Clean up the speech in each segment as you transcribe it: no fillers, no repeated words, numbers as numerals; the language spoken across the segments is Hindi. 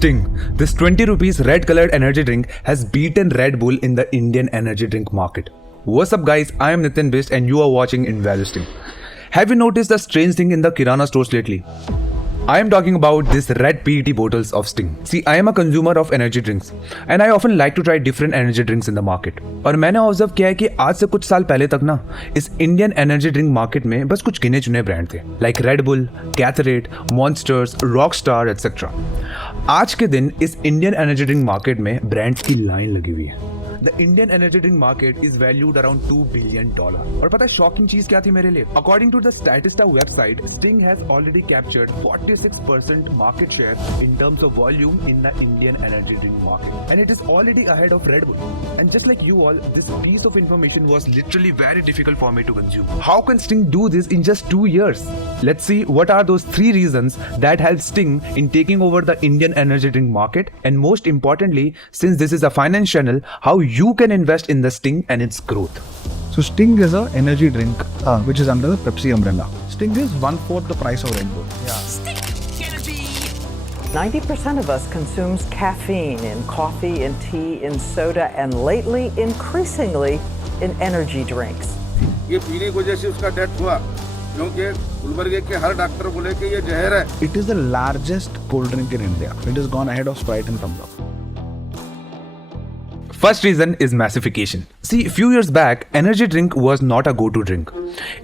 Sting, this 20 rupees red colored energy drink has beaten Red Bull in the Indian energy drink market. What's up guys, I am Nitin Bist and you are watching Investing. Have you noticed the strange thing in the Kirana stores lately? I am talking about this red PET bottles of Sting. See, I am a consumer of energy drinks and I often like to try different energy drinks in the market. और मैंने ऑब्जर्व किया है कि आज से कुछ साल पहले तक ना इस इंडियन एनर्जी ड्रिंक मार्केट में बस कुछ गिने चुने ब्रांड थे, like Red Bull, Gatorade, Monsters, Rockstar etcetera. आज के दिन इस इंडियन एनर्जी ड्रिंक मार्केट में ब्रांड्स की लाइन लगी हुई है। The Indian energy drink market is valued around $2 billion. और पता है शॉकिंग चीज क्या थी मेरे लिए? According to the Statista website, Sting has already captured 46% market share in terms of volume in the Indian energy drink market, and it is already ahead of Red Bull. And just like you all, this piece of information was literally very difficult for me to consume. How can Sting do this in just 2 years? Let's see what are those 3 reasons that help Sting in taking over the Indian energy drink market, and most importantly, since this is a finance channel, how you can invest in the Sting and its growth. So Sting is an energy drink which is under the Pepsi umbrella. Sting is 1/4 the price of Red Bull. Sting energy. 90% of us consumes caffeine in coffee, in tea, in soda, and lately increasingly in energy drinks. ये पीने की वजह से उसका डेथ हुआ क्योंकि गुलबर्गे के हर डॉक्टर बोले कि ये जहर है। It is the largest cold drink in India. It has gone ahead of Sprite and Thums Up. First reason is massification. See, few years back, energy drink was not a go-to drink.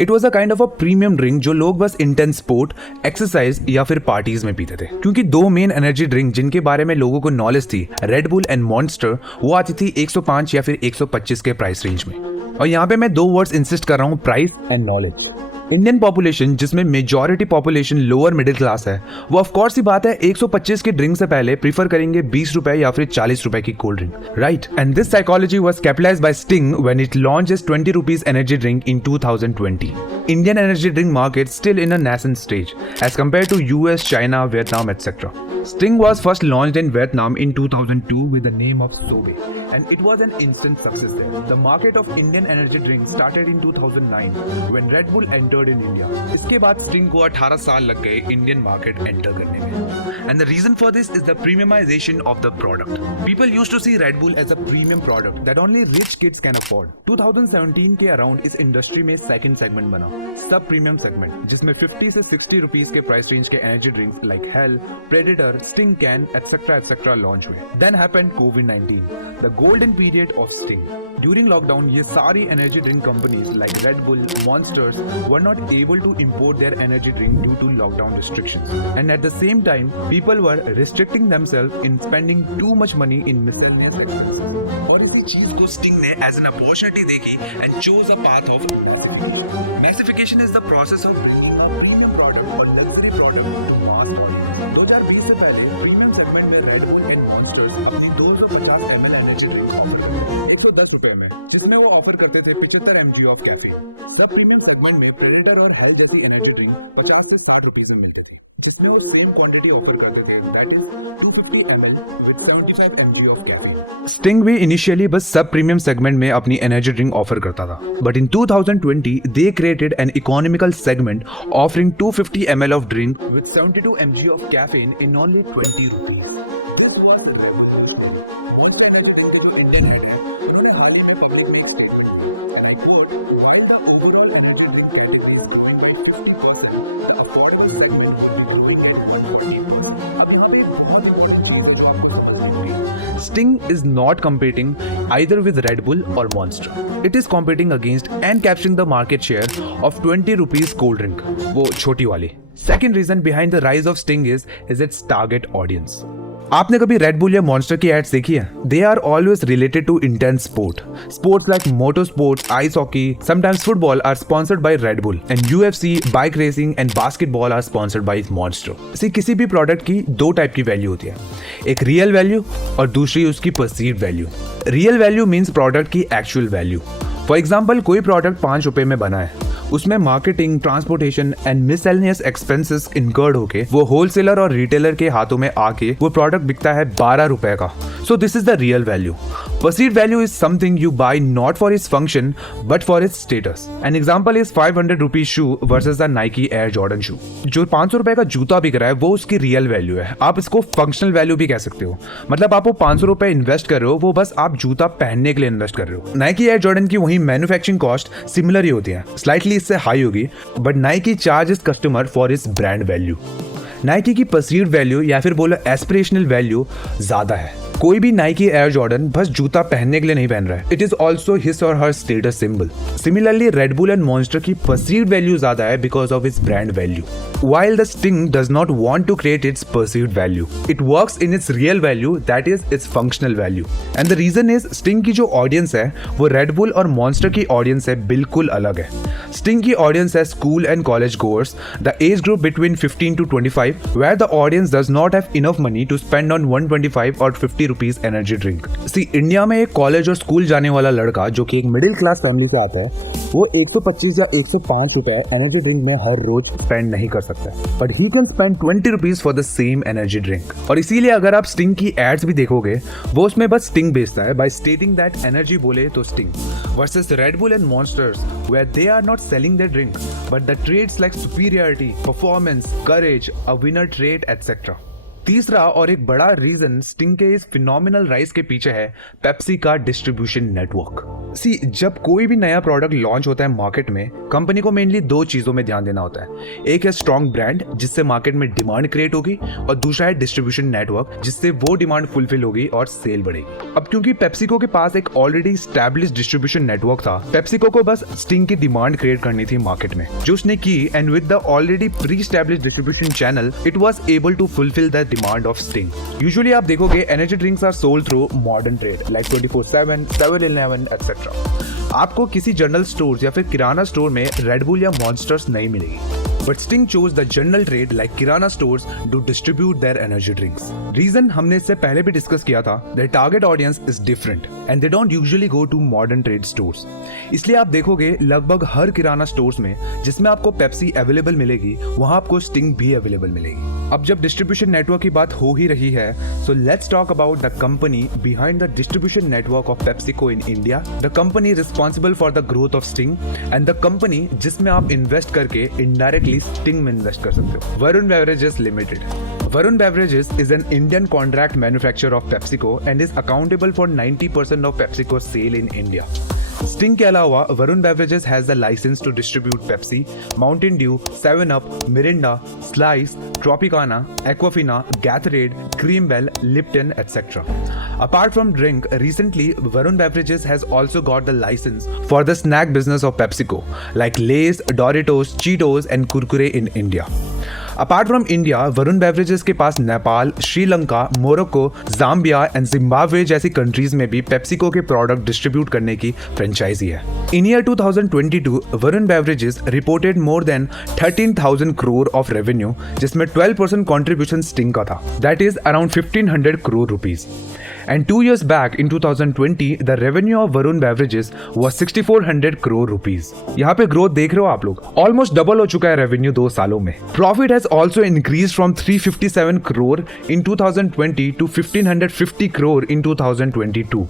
It was a kind of a premium drink जो लोग बस intense sport, exercise या फिर parties में पीते थे। क्योंकि दो मेन energy drink जिनके बारे में लोगों को नॉलेज थी, Red Bull and Monster, वो आती थी 105 या फिर 125 के प्राइस रेंज में। और यहाँ पे मैं 2 वर्ड्स इंसिस्ट कर रहा हूँ, price and knowledge. Indian population जिसमें majority population lower middle class है, वो ऑफ कोर्स ही बात है 125 की ड्रिंक से पहले प्रीफर करेंगे 20 रुपए या फिर 40 रुपए की cold drink, right? And this psychology was capitalised by Sting when it launched its 20 rupees energy drink in 2020. Indian energy drink market still in a nascent stage as compared to US, China, Vietnam, etc. Sting was first launched in Vietnam in 2002 with the name of Sobe, and it was an instant success there. The market of Indian energy drinks started in 2009 when Red Bull entered in India. इसके बाद Sting को 18 साल लग गए Indian market enter करने में. And the reason for this is the premiumization of the product. People used to see Red Bull as a premium product that only rich kids can afford. 2017 के अराउंड इस इंडस्ट्री में सेकंड सेगमेंट बना, सब प्रीमियम सेगमेंट, जिसमें 50 से 60 रुपीस के प्राइस रेंज के energy drinks like hell, predator, Sting Can, etc. Launch हुए. Then happened COVID-19, the golden period of Sting. During lockdown, ये सारी energy drink companies like Red Bull, Monsters were not able to import their energy drink due to lockdown restrictions. And at the same time, people were restricting themselves in spending too much money in miscellaneous expenses. और इसी चीज को Sting ने as an opportunity देखी and chose a path of massification. Massification is the process of bringing a premium product or luxury product to mass audience. 2020 से पहले प्रीमियम सेगमेंट में रेड बुल के मॉन्स्टर्स अपनी 250 ml एनर्जी ड्रिंक ऑफर 110 रुपए में, जिसमें वो ऑफर करते थे 75 mg ऑफ कैफीन। सब प्रीमियम सेगमेंट में प्रेडेटर और हेल जैसी एनर्जी ड्रिंक 50 से 60 रुपीस में मिलते थे, जिसमें वो सेम क्वांटिटी ऑफर करते थे, that is 250 ml with 75 mg of caffeine. Sting भी इनिशियली बस सब प्रीमियम सेगमेंट में अपनी एनर्जी ड्रिंक ऑफर करता था, but in 2020 they created an economical segment offering 250 ml of drink with 72 mg of caffeine in only 20 rupees. Sting is not competing either with Red Bull or Monster. It is competing against and capturing the market share of 20 rupees cold drink, वो छोटी वाली. Second reason behind the rise of Sting is its target audience. आपने कभी रेड बुल या मॉन्स्टर की एड्स देखी है? They are always related to intense sports like motor sports, ice hockey, sometimes football are sponsored by Red Bull and UFC, bike racing and basketball are sponsored by Monster. किसी भी प्रोडक्ट की 2 टाइप की वैल्यू होती है, एक रियल वैल्यू और दूसरी उसकी perceived value. Real value means product की एक्चुअल वैल्यू. फॉर एग्जाम्पल, कोई प्रोडक्ट 5 रुपए में बना है, उसमें marketing, transportation and miscellaneous expenses incurred होके वो होलसेलर और रिटेलर के हाथों में आके वो प्रोडक्ट बिकता है 12 रुपए का. So this is the real value. Perceived value is something you buy not for its function but for its status. An example is 500 rupees shoe versus the Nike Air Jordan shoe. जो 500 रुपए का जूता बिक रहा है वो उसकी रियल वैल्यू है. आप इसको फंक्शनल वैल्यू भी कह सकते हो. मतलब आप वो 500 रुपए इन्वेस्ट कर रहे हो, वो बस आप जूता पहनने के लिए इन्वेस्ट कर रहे हो. नाइकी एयर जॉर्डन की वही मैन्युफैक्चरिंग कॉस्ट सिमिलर ही होती है, स्लाइटली इससे हाई होगी, but Nike charges customer for its brand value. Nike की परसीव्ड वैल्यू या फिर बोलो एस्पिरेशनल वैल्यू ज्यादा है. कोई भी नाइकी एयर जॉर्डन बस जूता पहनने के लिए नहीं पहन रहा है. इट इज ऑल्सो हिज और her status symbol. Similarly Red Bull and Monster की परसीव्ड वैल्यू ज्यादा है because of its brand value. While the Sting does not want to create its perceived value, it works in its real value, that is its functional value. And the reason is Sting की जो audience है वो Red Bull और Monster की audience है बिल्कुल अलग है. Sting की audience है school and college goers, the age group between 15 to 25, where the audience does not have enough money to spend on 125 or 50 rupees energy drink. See, India में एक कॉलेज और स्कूल जाने वाला लड़का जो कि एक मिडिल क्लास फैमिली से आता है, वो 125 या 105 रुपए एनर्जी ड्रिंक में हर रोज स्पेंड नहीं कर सकता है, but he can spend 20 rupees for the same energy drink. और इसीलिए अगर आप स्टिंग की एड्स भी देखोगे, वो उसमें बस स्टिंग बेचता है बाय स्टेटिंग दैट एनर्जी बोले तो Sting, versus Red Bull and Monsters where they are not selling their drink but the traits like superiority, performance, courage, a winner trait etcetera. तीसरा और एक बड़ा रीजन स्टिंग के इस फिनोमिनल राइज के पीछे है पेप्सी का डिस्ट्रीब्यूशन नेटवर्क. सी, जब कोई भी नया प्रोडक्ट लॉन्च होता है मार्केट में, कंपनी को मेनली दो चीजों में ध्यान देना होता है. एक है स्ट्रॉन्ग ब्रांड जिससे मार्केट में डिमांड क्रिएट होगी, और दूसरा है डिस्ट्रीब्यूशन नेटवर्क जिससे वो डिमांड फुलफिल होगी और सेल बढ़ेगी. अब क्योंकि पेप्सिको के पास एक ऑलरेडी एस्टैब्लिश्ड डिस्ट्रीब्यूशन नेटवर्क था, पेप्सिको को बस स्टिंग की डिमांड क्रिएट करनी थी मार्केट में, जो उसने की, and with the already pre established distribution channel it was able to fulfil the demand of Sting. Usually आप देखोगे energy drinks are sold through modern trade like 24/7, 7-Eleven etcetera. आपको किसी जनरल स्टोर्स या फिर किराना स्टोर में रेड बुल या मॉन्स्टर्स नहीं मिलेगी. But Sting chose the general trade like Kirana stores to distribute their energy drinks. Reason हमने इससे पहले भी डिस्कस किया था, their target audience is different and they don't usually go to modern trade stores. इसलिए आप देखोगे लगभग हर किराना स्टोर्स में जिसमें आपको पेप्सी अवेलेबल मिलेगी, वहां आपको स्टिंग भी अवेलेबल मिलेगी. अब जब डिस्ट्रीब्यूशन नेटवर्क की बात हो ही रही है, so let's talk about the company behind the distribution network of PepsiCo in India, the company responsible for the growth of Sting and the company जिसमें आप इन्वेस्ट करके indirectly स्टिंग में इन्वेस्ट कर सकते हो. Varun beverages limited. Varun Beverages is an Indian contract manufacturer of PepsiCo and is accountable for 90% of PepsiCo's sale in India. Sting के अलावा Varun Beverages has the license to distribute Pepsi, Mountain Dew, 7-Up, Mirinda, Slice, Tropicana, Aquafina, Gatorade, Cream Bell, Lipton, etc. Apart from drink, recently Varun Beverages has also got the license for the snack business of PepsiCo, like Lay's, Doritos, Cheetos, and Kurkure in India. Apart from India, Varun Beverages के पास Nepal, Sri Lanka, Morocco, Zambia and Zimbabwe जैसी कंट्रीज में भी पेप्सिको के प्रोडक्ट डिस्ट्रीब्यूट करने की फ्रेंचाइजी है. In year 2022, Varun Beverages reported more than 13,000 crore of revenue, जिसमें 12% कॉन्ट्रीब्यूशन स्टिंग का था, that is around 1,500 crore rupees. And 2 years back in 2020, the revenue of Varun Beverages was 6,400 crore rupees. यहाँ पे ग्रोथ देख रहे हो आप लोग, ऑलमोस्ट डबल हो चुका है रेवेन्यू 2 सालों में. Profit has also increase from 357 crore in 2020 to 1,550 crore in 2022.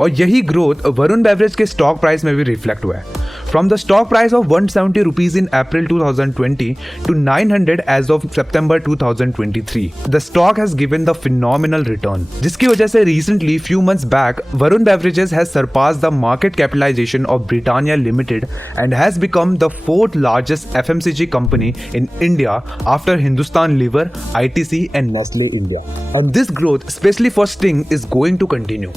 और यही ग्रोथ वरुण बेवरेज के स्टॉक प्राइस में भी रिफ्लेक्ट हुआ है. From the stock price of 170 rupees in April 2020 to 900 as of September 2023, the stock has given the phenomenal return. जिसकी वजह से recently few months back, Varun Beverages has surpassed the market capitalization of Britannia Limited and has become the 4th largest FMCG company in India after Hindustan Lever, ITC and Nestle India. And this growth, especially for Sting, is going to continue.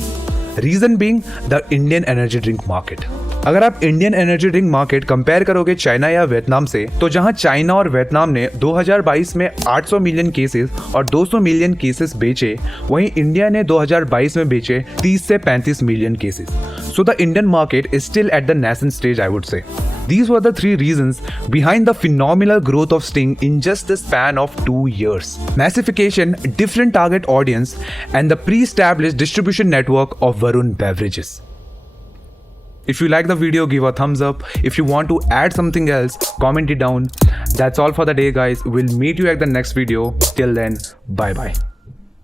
Reason being the Indian energy drink market. अगर आप Indian energy drink market compare करोगे चाइना या वियतनाम से, तो जहां चाइना और वियतनाम ने 2022 में 800 मिलियन केसेस और 200 मिलियन केसेस बेचे, वहीं इंडिया ने 2022 में बेचे 30 से 35 million cases. So the Indian market is still at the nascent stage, I would say. These were the 3 reasons behind the phenomenal growth of Sting in just the span of 2 years. Massification, different target audience, and the pre-established distribution network of Varun Beverages. If you like the video, give a thumbs up. If you want to add something else, comment it down. That's all for the day, guys. We'll meet you at the next video. Till then, bye bye.